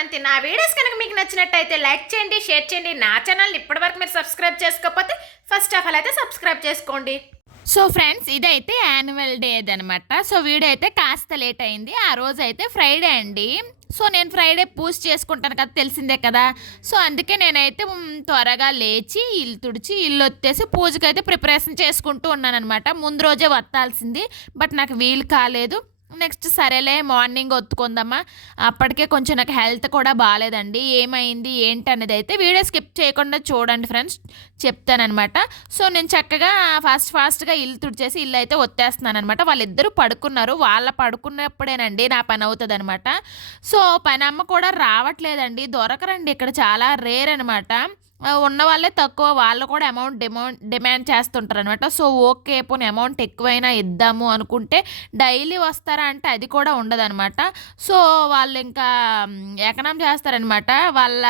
స్రవంతి. నా వీడియోస్ కనుక మీకు నచ్చినట్టయితే లైక్ చేయండి, షేర్ చేయండి. నా ఛానల్ ఇప్పటివరకు మీరు సబ్స్క్రైబ్ చేసుకోకపోతే ఫస్ట్ ఆఫ్ ఆల్ అయితే సబ్స్క్రైబ్ చేసుకోండి. సో ఫ్రెండ్స్, ఇదైతే యాన్యువల్ డే అనమాట. సో వీడియో అయితే కాస్త లేట్ అయింది. ఆ రోజు అయితే ఫ్రైడే అండి. సో నేను ఫ్రైడే పూజ చేసుకుంటాను కదా, తెలిసిందే కదా. సో అందుకే నేనైతే త్వరగా లేచి ఇల్లు తుడిచి ఇల్లు వచ్చేసి పూజకైతే ప్రిపరేషన్ చేసుకుంటూ ఉన్నాను అనమాట. ముందు రోజే వత్తాల్సింది, బట్ నాకు వీలు కాలేదు. నెక్స్ట్ సరేలే మార్నింగ్ ఒత్తుకుందామా, అప్పటికే కొంచెం నాకు హెల్త్ కూడా బాగాలేదండి. ఏమైంది ఏంటి అనేది అయితే వీడియో స్కిప్ చేయకుండా చూడండి ఫ్రెండ్స్, చెప్తానమాట. సో నేను చక్కగా ఫాస్ట్గా ఇల్లు తుడిచేసి ఇల్లు అయితే ఒత్తేస్తున్నాను అనమాట. వాళ్ళిద్దరూ పడుకున్నారు. వాళ్ళ పడుకున్నప్పుడేనండి నా పని అవుతుంది అనమాట. సో పని అమ్మ కూడా రావట్లేదండి, దొరకరండి ఇక్కడ, చాలా రేర్ అనమాట. ఉన్న వాళ్ళే తక్కువ, వాళ్ళు కూడా డిమాండ్ చేస్తుంటారు అనమాట. సో ఓకే, పోనీ అమౌంట్ ఎక్కువైనా ఇద్దాము అనుకుంటే డైలీ వస్తారా అంటే అది కూడా ఉండదనమాట. సో వాళ్ళు ఇంకా ఎకనాం చేస్తారనమాట, వాళ్ళ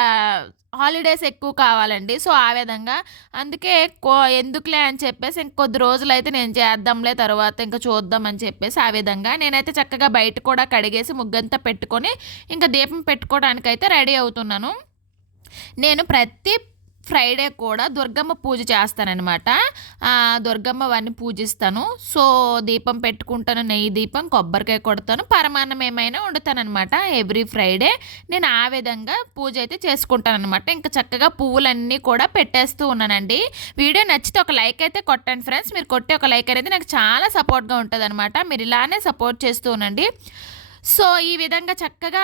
హాలిడేస్ ఎక్కువ కావాలండి. సో ఆ విధంగా అందుకే ఎందుకులే అని చెప్పేసి ఇంకొద్ది రోజులు అయితే నేను చేద్దాంలే, తర్వాత ఇంకా చూద్దాం అని చెప్పేసి ఆ విధంగా నేనైతే చక్కగా బయట కూడా కడిగేసి ముగ్గంతా పెట్టుకొని ఇంకా దీపం పెట్టుకోవడానికైతే రెడీ అవుతున్నాను. నేను ప్రతి ఫ్రైడే కూడా దుర్గమ్మ పూజ చేస్తానన్నమాట. దుర్గమ్మ వారిని పూజిస్తాను. సో దీపం పెట్టుకుంటాను, నెయ్యి దీపం, కొబ్బరికాయ కొడతాను, పరమాన్నం ఏమైనా వండుతానమాట. ఎవ్రీ ఫ్రైడే నేను ఆ విధంగా పూజ అయితే చేసుకుంటానమాట. ఇంకా చక్కగా పువ్వులన్నీ కూడా పెట్టేస్తూ ఉన్నానండి. వీడియో నచ్చితే ఒక లైక్ అయితే కొట్టండి ఫ్రెండ్స్. మీరు కొట్టే ఒక లైక్ అనేది నాకు చాలా సపోర్ట్గా ఉంటుంది అనమాట. మీరు ఇలానే సపోర్ట్ చేస్తూ ఉండండి. సో ఈ విధంగా చక్కగా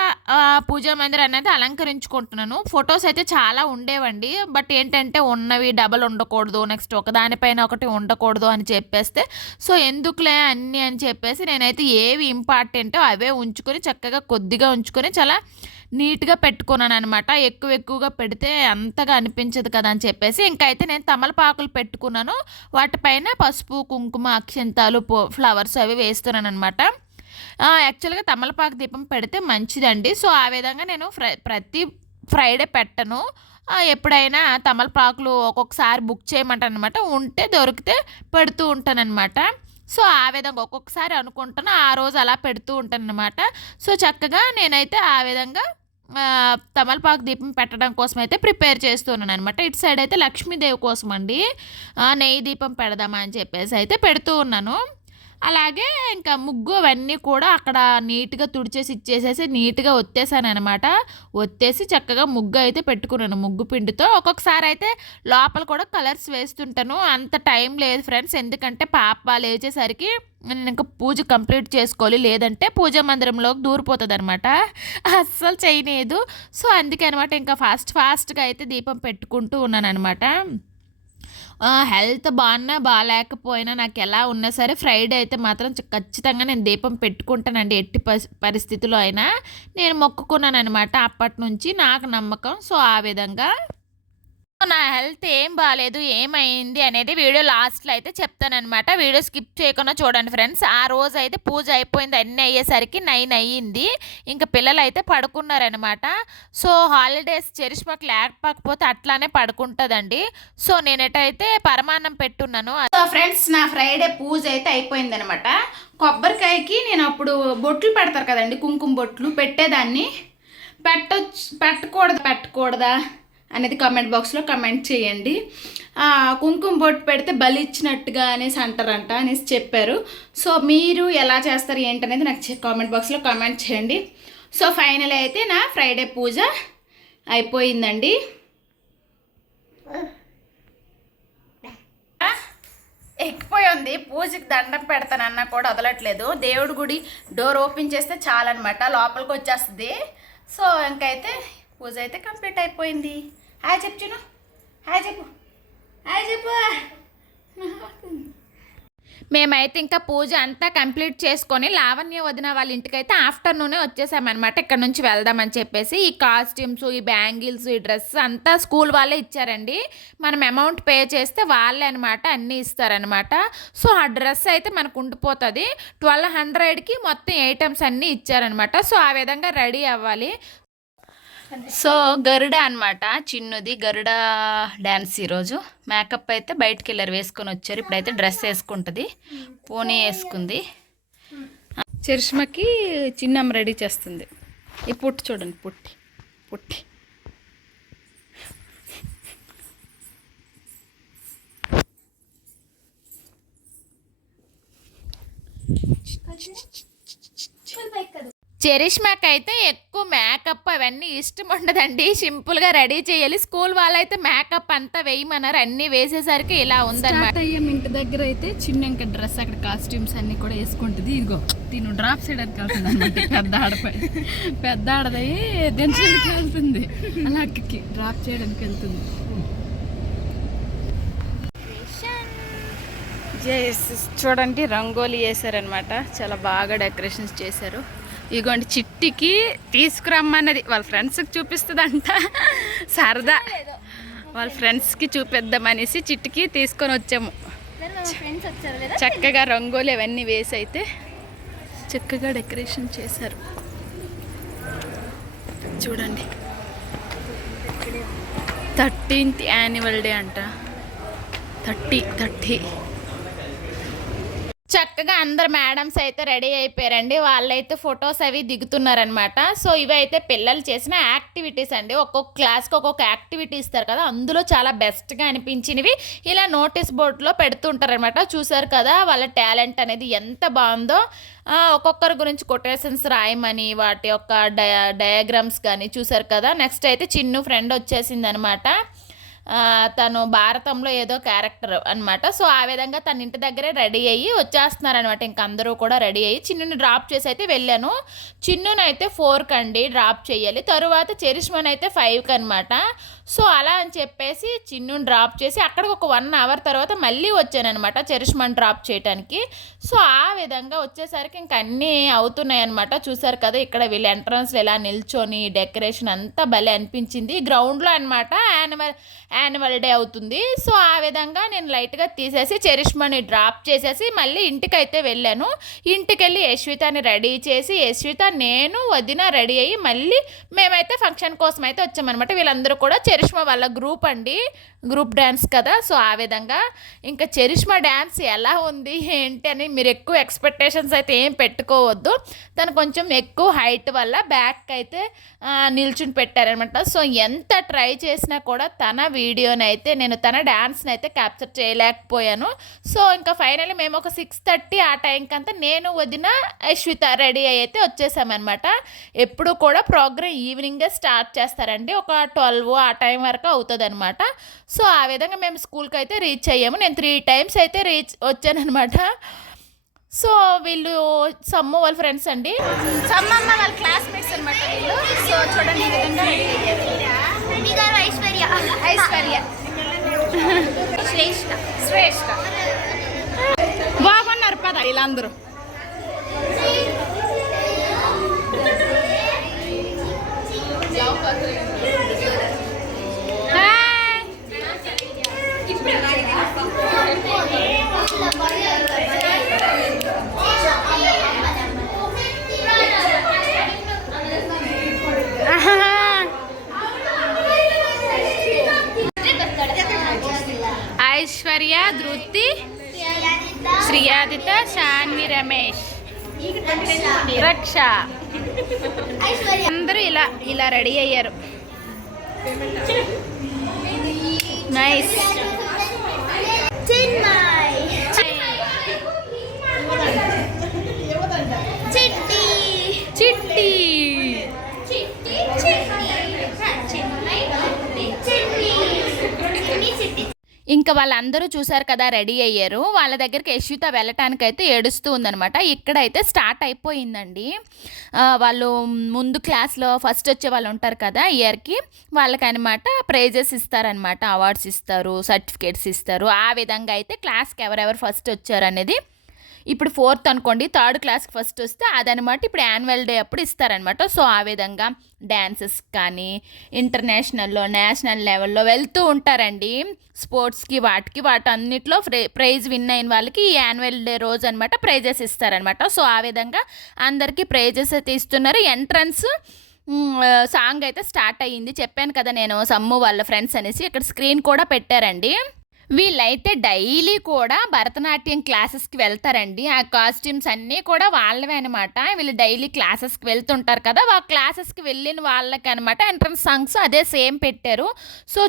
పూజా మందిరం అనేది అలంకరించుకుంటున్నాను. ఫొటోస్ అయితే చాలా ఉండేవండి, బట్ ఏంటంటే ఉన్నవి డబల్ ఉండకూడదు, నెక్స్ట్ ఒకదానిపైన ఒకటి ఉండకూడదు అని చెప్పేస్తే సో ఎందుకులే అన్నీ అని చెప్పేసి నేనైతే ఏవి ఇంపార్టెంటో అవే ఉంచుకొని చక్కగా కొద్దిగా ఉంచుకొని చాలా నీట్గా పెట్టుకున్నాను అనమాట. ఎక్కువగా పెడితే అంతగా అనిపించదు కదా అని చెప్పేసి ఇంకైతే నేను తమలపాకులు పెట్టుకున్నాను. వాటిపైన పసుపు, కుంకుమ, అక్షంతాలు, ఫ్లవర్స్ అవి వేస్తున్నాను అనమాట. యాక్చువల్గా తమలపాకు దీపం పెడితే మంచిదండి. సో ఆ విధంగా నేను ప్రతి ఫ్రైడే పెట్టను. ఎప్పుడైనా తమలపాకులు ఒక్కొక్కసారి బుక్ చేయమంటాను అనమాట, ఉంటే దొరికితే పెడుతూ ఉంటానన్నమాట. సో ఆ విధంగా ఒక్కొక్కసారి అనుకుంటాను, ఆ రోజు అలా పెడుతూ ఉంటాను అనమాట. సో చక్కగా నేనైతే ఆ విధంగా తమలపాకు దీపం పెట్టడం కోసం అయితే ప్రిపేర్ చేస్తున్నాను అనమాట. ఇటు సైడ్ అయితే లక్ష్మీదేవి కోసం అండి నెయ్యి దీపం పెడదామా అని చెప్పేసి అయితే పెడుతూ ఉన్నాను. అలాగే ఇంకా ముగ్గు అవన్నీ కూడా అక్కడ నీట్గా తుడిచేసి ఇచ్చేసేసి నీట్గా ఒత్తేసాను అనమాట. ఒత్తేసి చక్కగా ముగ్గు అయితే పెట్టుకున్నాను ముగ్గు పిండితో. ఒక్కొక్కసారి అయితే లోపల కూడా కలర్స్ వేస్తుంటాను. అంత టైం లేదు ఫ్రెండ్స్, ఎందుకంటే పాప లేచేసరికి నేను ఇంకా పూజ కంప్లీట్ చేసుకోవాలి, లేదంటే పూజా మందిరంలోకి దూరిపోతుంది అనమాట, అస్సలు చేయలేదు. సో అందుకే అనమాట ఇంకా ఫాస్ట్గా అయితే దీపం పెట్టుకుంటూ ఉన్నాను అనమాట. హెల్త్ బాగున్నా బాగాలేకపోయినా నాకు ఎలా ఉన్నా సరే ఫ్రైడే అయితే మాత్రం ఖచ్చితంగా నేను దీపం పెట్టుకుంటానండి. ఎట్టి పరిస్థితుల్లో అయినా నేను మొక్కుకున్నాను అనమాట. అప్పటి నుంచి నాకు నమ్మకం. సో ఆ విధంగా నా హెల్త్ ఏం బాగాలేదు, ఏమైంది అనేది వీడియో లాస్ట్లో అయితే చెప్తానమాట. వీడియో స్కిప్ చేయకుండా చూడండి ఫ్రెండ్స్. ఆ రోజు అయితే పూజ అయిపోయింది, అన్నీ అయ్యేసరికి 9 అయ్యింది. ఇంకా పిల్లలు అయితే పడుకున్నారనమాట. సో హాలిడేస్ చరిష్మాకి లేకపోతే అట్లానే పడుకుంటుందండి. సో నేనైతే పరమాన్నం పెట్టున్నాను. సో ఫ్రెండ్స్, నా ఫ్రైడే పూజ అయితే అయిపోయింది అనమాట. కొబ్బరికాయకి నేను అప్పుడు బొట్లు పెడతారు కదండి, కుంకుమ బొట్లు పెట్టేదాన్ని. పెట్టకూడదా అనేది కామెంట్ బాక్స్లో కమెంట్ చేయండి. కుంకుమ బొట్టు పెడితే బలి ఇచ్చినట్టుగా అనేసి అంటారంట అనేసి చెప్పారు. సో మీరు ఎలా చేస్తారు ఏంటనేది నాకు కామెంట్ బాక్స్లో కామెంట్ చేయండి. సో ఫైనల్ అయితే నా ఫ్రైడే పూజ అయిపోయిందండి. ఎక్కిపోయింది. పూజకి దండం పెడతానన్నా కూడా వదలట్లేదు. దేవుడి గుడి డోర్ ఓపెన్ చేస్తే చాలన్నమాట, లోపలికి వచ్చేస్తుంది. సో ఇంకైతే పూజ అయితే కంప్లీట్ అయిపోయింది. హాయ్ చెప్తున్నా, హాయ్ చెప్పు. మేమైతే ఇంకా పూజ అంతా కంప్లీట్ చేసుకొని లావణ్య వదిన వాళ్ళ ఇంటికైతే ఆఫ్టర్నూనే వచ్చేసామన్నమాట. ఇక్కడ నుంచి వెళ్దామని చెప్పేసి ఈ కాస్ట్యూమ్స్, ఈ బ్యాంగిల్స్, ఈ డ్రెస్ అంతా స్కూల్ వాళ్ళే ఇచ్చారండి. మనం అమౌంట్ పే చేస్తే వాళ్ళే అనమాట అన్నీ ఇస్తారనమాట. సో ఆ డ్రెస్ అయితే మనకు ఉండిపోతుంది. 1200కి మొత్తం ఐటమ్స్ అన్నీ ఇచ్చారనమాట. సో ఆ విధంగా రెడీ అవ్వాలి. సో గరుడ అనమాట, చిన్నది గరుడ డ్యాన్స్. ఈరోజు మేకప్ అయితే బయటికి వెళ్ళారు, వేసుకొని వచ్చారు. ఇప్పుడైతే డ్రెస్ వేసుకుంటుంది, పోనీ వేసుకుంది. చరిష్మకి చిన్నమ్మ రెడీ చేస్తుంది. ఈ పుట్టి చూడండి, పుట్టి పుట్టి చరిష్మాకి అయితే ఎక్కువ మేకప్ అవన్నీ ఇష్టం ఉండదండి. సింపుల్గా రెడీ చేయాలి. స్కూల్ వాళ్ళైతే మేకప్ అంతా వేయమన్నారు. అన్నీ వేసేసరికి ఇలా ఉందన్నమాట. అయ్యాం ఇంటి దగ్గర అయితే చిన్న ఇంకా డ్రెస్ అక్కడ కాస్ట్యూమ్స్ అన్నీ కూడా వేసుకుంటుంది. ఇదిగో తిను డ్రాప్ చేయడానికి వెళ్తుంది అనమాట. పెద్ద ఆడదయ్యి దించడానికి వెళ్తుంది. అలా అక్కకి డ్రాప్ చేయడానికి వెళ్తుంది. చూడండి రంగోలీ వేసారనమాట. చాలా బాగా డెకరేషన్స్ చేశారు. ఇగోండి చిట్టికి తీసుకురమ్మన్నది వాళ్ళ ఫ్రెండ్స్కి చూపిస్తుందంట. సరదా వాళ్ళ ఫ్రెండ్స్కి చూపిద్దామనేసి చిట్టికి తీసుకొని వచ్చాము. చక్కగా రంగోలి అవన్నీ వేసి అయితే చక్కగా డెకరేషన్ చేశారు. చూడండి 13th యాన్యువల్ డే అంట. 30 చక్కగా అందరు మేడమ్స్ అయితే రెడీ అయిపోయారండి. వాళ్ళైతే ఫొటోస్ అవి దిగుతున్నారనమాట. సో ఇవైతే పిల్లలు చేసిన యాక్టివిటీస్ అండి. ఒక్కొక్క క్లాస్కి ఒక్కొక్క యాక్టివిటీ ఇస్తారు కదా, అందులో చాలా బెస్ట్గా అనిపించినవి ఇలా నోటీస్ బోర్డులో పెడుతుంటారనమాట. చూసారు కదా వాళ్ళ టాలెంట్ అనేది ఎంత బాగుందో. ఒక్కొక్కరి గురించి కొటేషన్స్ రాయమని వాటి యొక్క డయాగ్రామ్స్ కానీ చూసారు కదా. నెక్స్ట్ అయితే చిన్ను ఫ్రెండ్ వచ్చేసింది అనమాట. తను భారతంలో ఏదో క్యారెక్టర్ అనమాట. సో ఆ విధంగా తన ఇంటి దగ్గరే రెడీ అయ్యి వచ్చేస్తున్నారనమాట. ఇంక అందరూ కూడా రెడీ అయ్యి చిన్నుని డ్రాప్ చేసి అయితే వెళ్ళాను. చిన్నునైతే 4కి అండి డ్రాప్ చేయాలి. తరువాత చరిష్మన్ అయితే 5కి అనమాట. సో అలా అని చెప్పేసి చిన్నుని డ్రాప్ చేసి అక్కడికి ఒక 1 అవర్ తర్వాత మళ్ళీ వచ్చానమాట చరిష్మన్ డ్రాప్ చేయడానికి. సో ఆ విధంగా వచ్చేసరికి ఇంక అన్నీ అవుతున్నాయి అనమాట. చూసారు కదా ఇక్కడ వీళ్ళు ఎంట్రన్స్లో ఇలా నిల్చొని డెకరేషన్ అంతా భలే అనిపించింది. గ్రౌండ్లో అనమాట యాన్యువల్ డే అవుతుంది. సో ఆ విధంగా నేను లైట్గా తీసేసి చరిష్మని డ్రాప్ చేసేసి మళ్ళీ ఇంటికైతే వెళ్ళాను. ఇంటికి వెళ్ళి యశ్వితాని రెడీ చేసి యశ్విత నేను వదిన రెడీ అయ్యి మళ్ళీ మేమైతే ఫంక్షన్ కోసం అయితే వచ్చామన్నమాట. వీళ్ళందరూ కూడా చరిష్మా వాళ్ళ గ్రూప్ అండి, గ్రూప్ డ్యాన్స్ కదా. సో ఆ విధంగా ఇంకా చరిష్మా డ్యాన్స్ ఎలా ఉంది ఏంటి అని మీరు ఎక్కువ ఎక్స్పెక్టేషన్స్ అయితే ఏం పెట్టుకోవద్దు. తను కొంచెం ఎక్కువ హైట్ వల్ల బ్యాక్ అయితే నిల్చుని పెట్టారనమాట. సో ఎంత ట్రై చేసినా కూడా తన వీడియోని అయితే నేను తన డ్యాన్స్ని అయితే క్యాప్చర్ చేయలేకపోయాను. సో ఇంకా ఫైనల్లీ మేము ఒక 6:30 ఆ టైంకి అంతా నేను వదిన యశ్విత రెడీ అయితే వచ్చేసామన్నమాట. ఎప్పుడు కూడా ప్రోగ్రామ్ ఈవినింగే స్టార్ట్ చేస్తారండి. ఒక 12 ఆ టైం వరకు అవుతుంది అనమాట. సో ఆ విధంగా మేము స్కూల్కి అయితే రీచ్ అయ్యాము. నేను 3 టైమ్స్ అయితే వచ్చానమాట. సో వీళ్ళు సమ్ము వాళ్ళ ఫ్రెండ్స్ అండి, సమ్మమ్మ వాళ్ళ క్లాస్మేట్స్ అనమాట వీళ్ళు. సో చూడండి ఈ విధంగా రెడీ అయ్యారు. ఐశ్వర్య శ్రేష్ఠ బాగున్నారు పద వీళ్ళందరూ. ఐశ్వర్య, ధృతి, శ్రీయాదిత, శాన్వి, రమేష్, రక్ష అందరూ ఇలా రెడీ అయ్యారు. నైస్. చిట్టి ఇంకా వాళ్ళందరూ చూసారు కదా రెడీ అయ్యారు. వాళ్ళ దగ్గరికి యశ్విత వెళ్ళటానికైతే ఏడుస్తూ ఉందనమాట. ఇక్కడైతే స్టార్ట్ అయిపోయిందండి. వాళ్ళు ముందు క్లాస్లో ఫస్ట్ వచ్చే వాళ్ళు ఉంటారు కదా ఇయర్కి, వాళ్ళకనమాట ప్రైజెస్ ఇస్తారనమాట, అవార్డ్స్ ఇస్తారు, సర్టిఫికేట్స్ ఇస్తారు. ఆ విధంగా అయితే క్లాస్కి ఎవరెవరు ఫస్ట్ వచ్చారు అనేది ఇప్పుడు 4th అనుకోండి, 3rd క్లాస్కి ఫస్ట్ వస్తే అదనమాట ఇప్పుడు యాన్యువల్ డే అప్పుడు ఇస్తారనమాట. సో ఆ విధంగా డ్యాన్సెస్ కానీ ఇంటర్నేషనల్లో నేషనల్ లెవెల్లో వెళ్తూ ఉంటారండి. స్పోర్ట్స్కి వాటన్నిటిలో ప్రైజ్ విన్ అయిన వాళ్ళకి ఈ యాన్యువల్ డే రోజు అనమాట ప్రైజెస్ ఇస్తారనమాట. సో ఆ విధంగా అందరికీ ప్రైజెస్ అయితే ఇస్తున్నారు. ఎంట్రన్స్ సాంగ్ అయితే స్టార్ట్ అయ్యింది. చెప్పాను కదా నేను సమ్ము వాళ్ళ ఫ్రెండ్స్ అనేసి. ఇక్కడ స్క్రీన్ కూడా పెట్టారండి. వీళ్ళైతే డైలీ కూడా భరతనాట్యం క్లాసెస్కి వెళ్తారండి. ఆ కాస్ట్యూమ్స్ అన్నీ కూడా వాళ్ళవే అనమాట. వీళ్ళు డైలీ క్లాసెస్కి వెళ్తుంటారు కదా, ఆ క్లాసెస్కి వెళ్ళిన వాళ్ళకి అనమాట ఎంట్రన్స్ సాంగ్స్ అదే సేమ్ పెట్టారు. సో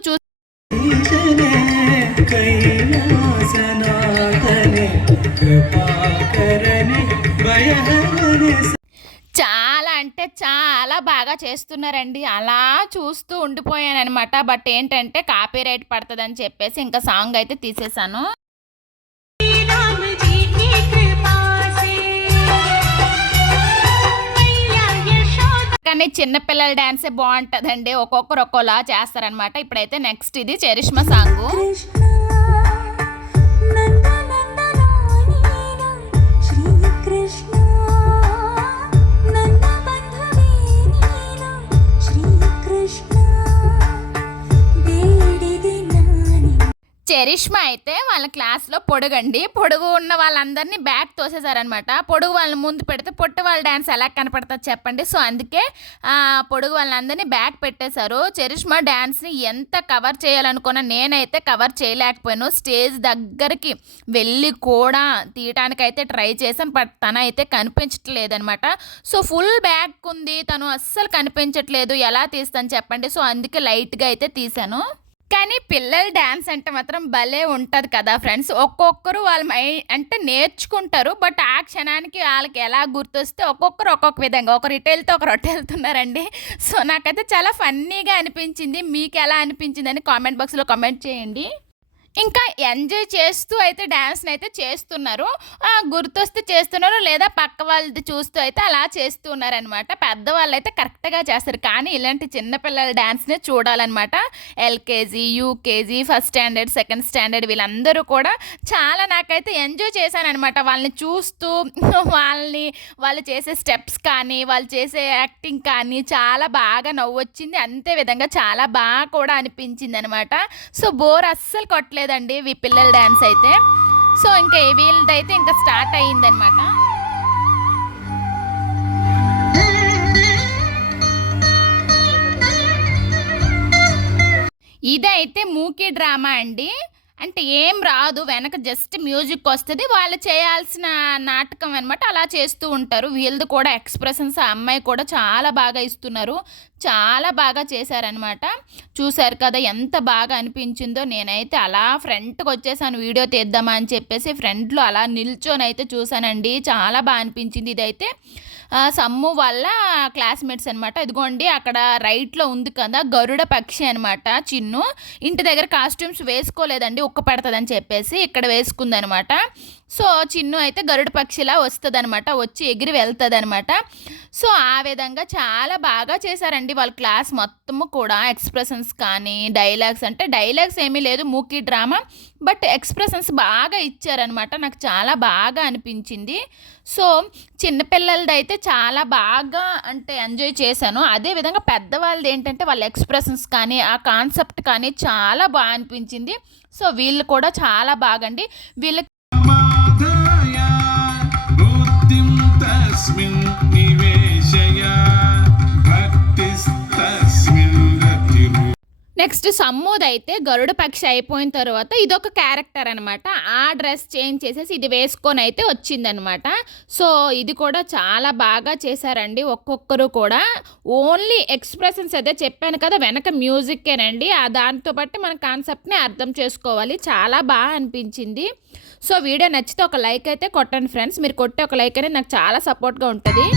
చాలా అంటే చాలా బాగా చేస్తున్నారండి. అలా చూస్తూ ఉండిపోయాననమాట. బట్ ఏంటంటే కాపీరైట్ పడుతుందని చెప్పేసి ఇంకా సాంగ్ అయితే తీసేశాను. కానీ చిన్నపిల్లల డాన్సే బాగుంటుందండి. ఒక్కొక్కరు ఒక్కోలా చేస్తారనమాట. ఇప్పుడైతే నెక్స్ట్ ఇది చరిష్మా సాంగు. చరిష్మా అయితే వాళ్ళ క్లాస్లో పొడుగండి. పొడుగు ఉన్న వాళ్ళందరినీ బ్యాక్ తోసేసారనమాట. పొడుగు వాళ్ళని ముందు పెడితే పొట్టి వాళ్ళ డ్యాన్స్ ఎలా కనపడుతుంది చెప్పండి. సో అందుకే పొడుగు వాళ్ళందరినీ బ్యాక్ పెట్టేశారు. చరిష్మా డ్యాన్స్ని ఎంత కవర్ చేయాలనుకున్నా నేనైతే కవర్ చేయలేకపోయాను. స్టేజ్ దగ్గరికి వెళ్ళి కూడా తీయటానికైతే ట్రై చేశాను. బట్ తను అయితే కనిపించట్లేదనమాట. సో ఫుల్ బ్యాక్ ఉంది, తను అస్సలు కనిపించట్లేదు. ఎలా తీస్తాను చెప్పండి. సో అందుకే లైట్గా అయితే తీశాను. కానీ పిల్లల డ్యాన్స్ అంటే మాత్రం భలే ఉంటుంది కదా ఫ్రెండ్స్. ఒక్కొక్కరు వాళ్ళ అంటే నేర్చుకుంటారు. బట్ ఆ క్షణానికి వాళ్ళకి ఎలా గుర్తొస్తే ఒక్కొక్కరు ఒక్కొక్క విధంగా, ఒకరు ఇటు వెళ్తే ఒకరు అటు వెళ్తున్నారండి. సో నాకైతే చాలా ఫన్నీగా అనిపించింది. మీకు ఎలా అనిపించింది అని కామెంట్ బాక్స్లో కామెంట్ చేయండి. ఇంకా ఎంజాయ్ చేస్తూ అయితే డ్యాన్స్ని అయితే చేస్తున్నారు. గుర్తొస్తే చేస్తున్నారు, లేదా పక్క వాళ్ళది చూస్తూ అయితే అలా చేస్తూ ఉన్నారనమాట. పెద్దవాళ్ళు అయితే కరెక్ట్గా చేస్తారు. కానీ ఇలాంటి చిన్నపిల్లల డ్యాన్స్ని చూడాలన్నమాట. LKG, UKG, first standard, second standard వీళ్ళందరూ కూడా చాలా నాకైతే ఎంజాయ్ చేశానమాట. వాళ్ళని చూస్తూ వాళ్ళు చేసే స్టెప్స్ కానీ, వాళ్ళు చేసే యాక్టింగ్ కానీ చాలా బాగా నవ్వొచ్చింది. అంతే విధంగా చాలా బాగా కూడా అనిపించింది అనమాట. సో బోర్ అస్సలు కొట్టలేదు ఈ పిల్లల డాన్స్ అయితే. సో ఇంకా వీళ్ళదైతే ఇంకా స్టార్ట్ అయ్యిందనమాట. ఇదైతే మూకీ డ్రామా అండి. అంటే ఏం రాదు, వెనక జస్ట్ మ్యూజిక్ వస్తుంది, వాళ్ళు చేయాల్సిన నాటకం అనమాట. అలా చేస్తూ ఉంటారు. వీళ్ళది కూడా ఎక్స్ప్రెషన్స్ ఆ అమ్మాయి కూడా చాలా బాగా ఇస్తున్నారు. చాలా బాగా చేశారనమాట. చూశారు కదా ఎంత బాగా అనిపించిందో. నేనైతే అలా ఫ్రంట్కి వచ్చేసాను వీడియో తీద్దామా అని చెప్పేసి. ఫ్రంట్లో అలా నిల్చొని అయితే చూశానండి. చాలా బాగా అనిపించింది. ఇదైతే సమ్ము వాళ్ళ క్లాస్మేట్స్ అనమాట. ఇదిగోండి అక్కడ రైట్లో ఉంది కదా గరుడ పక్షి అనమాట. చిన్ను ఇంటి దగ్గర కాస్ట్యూమ్స్ వేసుకోలేదండి, ఉక్క పెడతాదని చెప్పేసి ఇక్కడ వేసుకుందనమాట. సో చిన్ను అయితే గరుడ పక్షిలా వస్తుంది అనమాట, వచ్చి ఎగిరి వెళ్తుంది అనమాట. సో ఆ విధంగా చాలా బాగా చేశారండి వాళ్ళ క్లాస్ మొత్తము కూడా. ఎక్స్ప్రెషన్స్ కానీ, డైలాగ్స్ అంటే డైలాగ్స్ ఏమీ లేదు, మూకీ డ్రామా, బట్ ఎక్స్ప్రెషన్స్ బాగా ఇచ్చారనమాట. నాకు చాలా బాగా అనిపించింది. సో చిన్నపిల్లలది అయితే చాలా బాగా అంటే ఎంజాయ్ చేశాను. అదేవిధంగా పెద్దవాళ్ళది ఏంటంటే వాళ్ళ ఎక్స్ప్రెషన్స్ కానీ, ఆ కాన్సెప్ట్ కానీ చాలా బాగా అనిపించింది. సో వీళ్ళు కూడా చాలా బాగండి. వీళ్ళకి నెక్స్ట్ సమ్మూద్ అయితే గరుడ పక్షి అయిపోయిన తర్వాత ఇదొక క్యారెక్టర్ అనమాట. ఆ డ్రెస్ చేంజ్ చేసేసి ఇది వేసుకొని అయితే వచ్చిందనమాట. సో ఇది కూడా చాలా బాగా చేశారండి ఒక్కొక్కరు కూడా. ఓన్లీ ఎక్స్ప్రెషన్స్ అయితే చెప్పాను కదా, వెనక మ్యూజిక్కేనండి. దాంతో బట్టి మన కాన్సెప్ట్ని అర్థం చేసుకోవాలి. చాలా బాగా అనిపించింది. సో వీడియో నచ్చితే ఒక లైక్ అయితే కొట్టండి ఫ్రెండ్స్. మీరు కొట్టే ఒక లైక్ అనేది నాకు చాలా సపోర్ట్గా ఉంటుంది.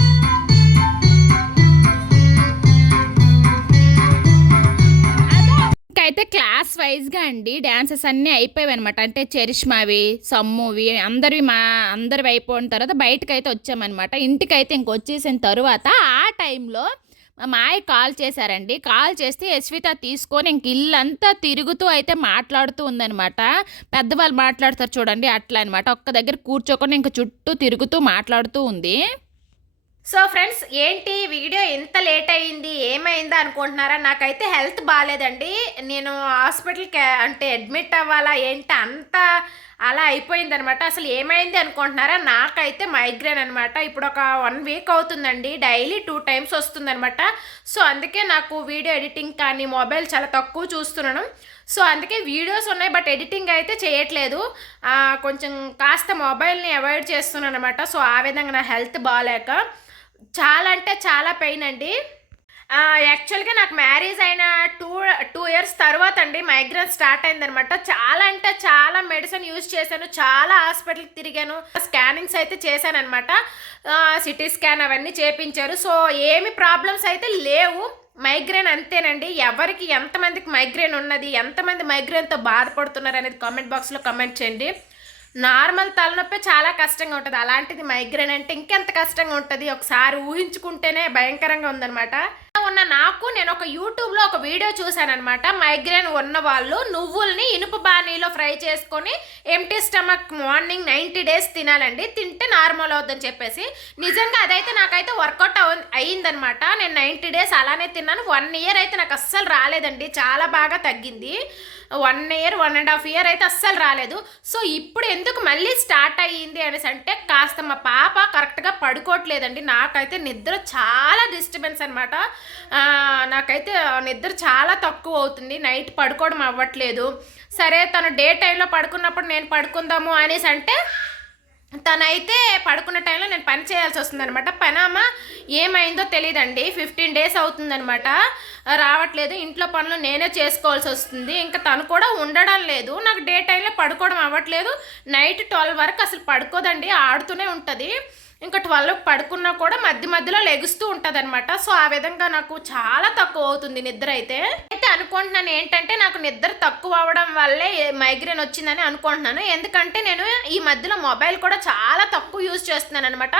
అయితే క్లాస్ వైజ్గా అండి డ్యాన్సెస్ అన్నీ అయిపోయాయి అనమాట. అంటే చరిష్మావి, సమ్మువి, అందరివి అయిపోయిన తర్వాత బయటకు అయితే వచ్చామన్నమాట. ఇంటికైతే ఇంకొచ్చేసిన తర్వాత ఆ టైంలో మా మాయ కాల్ చేశారండి. కాల్ చేస్తే యశ్విత తీసుకొని ఇంక ఇల్లంతా తిరుగుతూ అయితే మాట్లాడుతూ ఉందనమాట. పెద్దవాళ్ళు మాట్లాడతారు చూడండి, అట్లా అనమాట. ఒక్క దగ్గర కూర్చోకుండా ఇంక చుట్టూ తిరుగుతూ మాట్లాడుతూ ఉంది. సో ఫ్రెండ్స్, ఏంటి వీడియో ఇంత లేట్ అయ్యింది, ఏమైందా అనుకుంటున్నారా? నాకైతే హెల్త్ బాగాలేదండి. నేను హాస్పిటల్కి అంటే అడ్మిట్ అవ్వాలా ఏంటి, అంత అలా అయిపోయిందనమాట. అసలు ఏమైంది అనుకుంటున్నారా, నాకైతే మైగ్రేన్ అనమాట. ఇప్పుడు ఒక 1 వీక్ అవుతుందండి, డైలీ 2 టైమ్స్ వస్తుందనమాట. సో అందుకే నాకు వీడియో ఎడిటింగ్ కానీ మొబైల్ చాలా తక్కువ చూస్తున్నాను. సో అందుకే వీడియోస్ ఉన్నాయి బట్ ఎడిటింగ్ అయితే చేయట్లేదు. కొంచెం కాస్త మొబైల్ని అవాయిడ్ చేస్తున్నాను అనమాట. సో ఆ విధంగా నా హెల్త్ బాగాలేక చాలా అంటే చాలా పెయిన్ అండి. యాక్చువల్గా నాకు మ్యారేజ్ అయిన టూ ఇయర్స్ తర్వాత అండి మైగ్రేన్ స్టార్ట్ అయిందనమాట. చాలా అంటే చాలా మెడిసిన్ యూజ్ చేశాను, చాలా హాస్పిటల్కి తిరిగాను, స్కానింగ్స్ అయితే చేశాను అనమాట. సిటీ స్కాన్ అవన్నీ చేయించారు. సో ఏమి ప్రాబ్లమ్స్ అయితే లేవు. మైగ్రేన్ అంతేనండి. ఎవరికి ఎంతమందికి మైగ్రేన్ ఉన్నది, ఎంతమంది మైగ్రేన్తో బాధపడుతున్నారు అనేది కామెంట్ బాక్స్లో కామెంట్ చేయండి. నార్మల్ తలనొప్పి చాలా కష్టంగా ఉంటుంది, అలాంటిది మైగ్రేన్ అంటే ఇంకెంత కష్టంగా ఉంటుంది. ఒకసారి ఊహించుకుంటేనే భయంకరంగా ఉందనమాట. నాకు నేను ఒక యూట్యూబ్లో ఒక వీడియో చూశానమాట. మైగ్రేన్ ఉన్న వాళ్ళు నువ్వుల్ని ఇనుప బాణీలో ఫ్రై చేసుకొని ఎంటీ స్టమక్ మార్నింగ్ 90 days తినాలండి, తింటే నార్మల్ అవుతుందని చెప్పేసి. నిజంగా అదైతే నాకైతే వర్కౌట్ అయ్యిందనమాట. నేను 90 days అలానే తిన్నాను. 1 year అయితే నాకు అస్సలు రాలేదండి, చాలా బాగా తగ్గింది. 1 year 1.5 year అయితే అస్సలు రాలేదు. సో ఇప్పుడు ఎందుకు మళ్ళీ స్టార్ట్ అయ్యింది అనేసి అంటే కాస్త మా పాప కరెక్ట్గా పడుకోవట్లేదండి. నాకైతే నిద్ర చాలా డిస్టర్బెన్స్ అనమాట. నాకైతే నిద్ర చాలా తక్కువ అవుతుంది, నైట్ పడుకోవడం అవ్వట్లేదు. సరే తను డే టైంలో పడుకున్నప్పుడు నేను పడుకుందాము అనేసి అంటే తనైతే పడుకున్న టైంలో నేను పని చేయాల్సి వస్తుంది అనమాట. పనామా ఏమైందో తెలియదండి, 15 days అవుతుందనమాట, రావట్లేదు. ఇంట్లో పనులు నేనే చేసుకోవాల్సి వస్తుంది. ఇంకా తను కూడా ఉండడం లేదు. నాకు డే టైంలో పడుకోవడం అవ్వట్లేదు. నైట్ 12 వరకు అసలు పడుకోదండి, ఆడుతూనే ఉంటుంది. ఇంకా 12 పడుకున్నా కూడా మధ్య మధ్యలో లెగుస్తూ ఉంటుంది అనమాట. సో ఆ విధంగా నాకు చాలా తక్కువ అవుతుంది నిద్ర అయితే అనుకుంటున్నాను ఏంటంటే నాకు నిద్ర తక్కువ అవ్వడం వల్లే మైగ్రేన్ వచ్చిందని అనుకుంటున్నాను. ఎందుకంటే నేను ఈ మధ్యలో మొబైల్ కూడా చాలా తక్కువ యూజ్ చేస్తున్నాను అనమాట.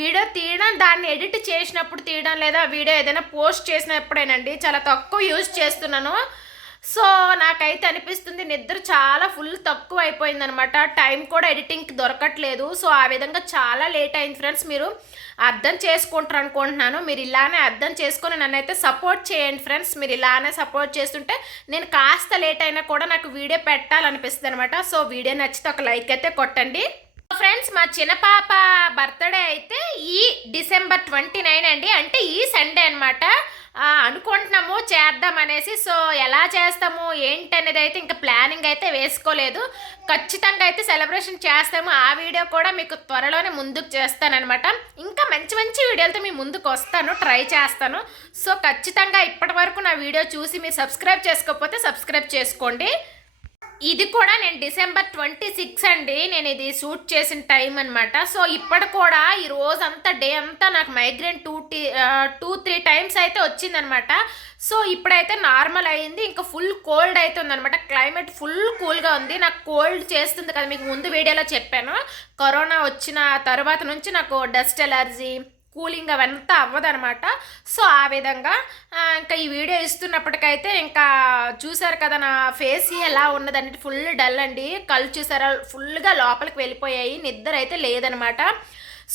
వీడియో తీయడం, దాన్ని ఎడిట్ చేసినప్పుడు తీయడం, లేదా వీడియో ఏదైనా పోస్ట్ చేసినప్పుడేనండి చాలా తక్కువ యూజ్ చేస్తున్నాను. సో నాకైతే అనిపిస్తుంది నిద్ర చాలా ఫుల్ తక్కువ అయిపోయిందనమాట. టైం కూడా ఎడిటింగ్కి దొరకట్లేదు. సో ఆ విధంగా చాలా లేట్ అయింది ఫ్రెండ్స్. మీరు అర్థం చేసుకుంటారు అనుకుంటున్నాను. మీరు ఇలానే అర్థం చేసుకొని నన్నైతే సపోర్ట్ చేయండి ఫ్రెండ్స్. మీరు ఇలానే సపోర్ట్ చేస్తుంటే నేను కాస్త లేట్ అయినా కూడా నాకు వీడియో పెట్టాలనిపిస్తుంది అనమాట. సో వీడియో నచ్చితే ఒక లైక్ అయితే కొట్టండి ఫ్రెండ్స్. మా చిన్న పాప బర్త్డే అయితే ఈ December 29 అండి, అంటే ఈ సండే అనమాట. అనుకుంటున్నాము చేద్దాం అనేసి. సో ఎలా చేస్తాము ఏంటి అనేది అయితే ఇంకా ప్లానింగ్ అయితే వేసుకోలేదు. ఖచ్చితంగా అయితే సెలబ్రేషన్ చేస్తాము. ఆ వీడియో కూడా మీకు త్వరలోనే ముందుకు చేస్తానన్నమాట. ఇంకా మంచి మంచి వీడియోలతో మీ ముందుకు వస్తాను, ట్రై చేస్తాను. సో ఖచ్చితంగా ఇప్పటి వరకు నా వీడియో చూసి మీరు సబ్స్క్రైబ్ చేసుకోకపోతే సబ్స్క్రైబ్ చేసుకోండి. ఇది కూడా నేను December 26 అండి నేను ఇది షూట్ చేసిన టైం అనమాట. సో ఇప్పటి కూడా ఈ రోజంతా డే అంతా నాకు మైగ్రేన్ 2-3 times అయితే వచ్చిందనమాట. సో ఇప్పుడైతే నార్మల్ అయ్యింది. ఇంకా ఫుల్ కోల్డ్ అయితే ఉందనమాట. క్లైమేట్ ఫుల్ కూల్గా ఉంది. నాకు కోల్డ్ చేస్తుంది కదా, మీకు ముందు వీడియోలో చెప్పాను. కరోనా వచ్చిన తర్వాత నుంచి నాకు డస్ట్ ఎలర్జీ, కూలింగ్ అవంతా అవ్వదనమాట. సో ఆ విధంగా ఇంకా ఈ వీడియో ఇస్తున్నప్పటికైతే ఇంకా చూసారు కదా నా ఫేస్ ఎలా ఉన్నదంటే ఫుల్ డల్ అండి. కళ్ళు చూసారా ఫుల్గా లోపలికి వెళ్ళిపోయాయి, నిద్ర అయితే లేదనమాట.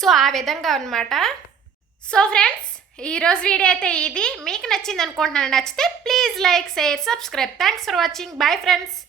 సో ఆ విధంగా అనమాట. సో ఫ్రెండ్స్ ఈరోజు వీడియో అయితే ఇది. మీకు నచ్చింది అనుకుంటున్నాను. నచ్చితే please like, share, subscribe. Thanks for watching. Bye friends.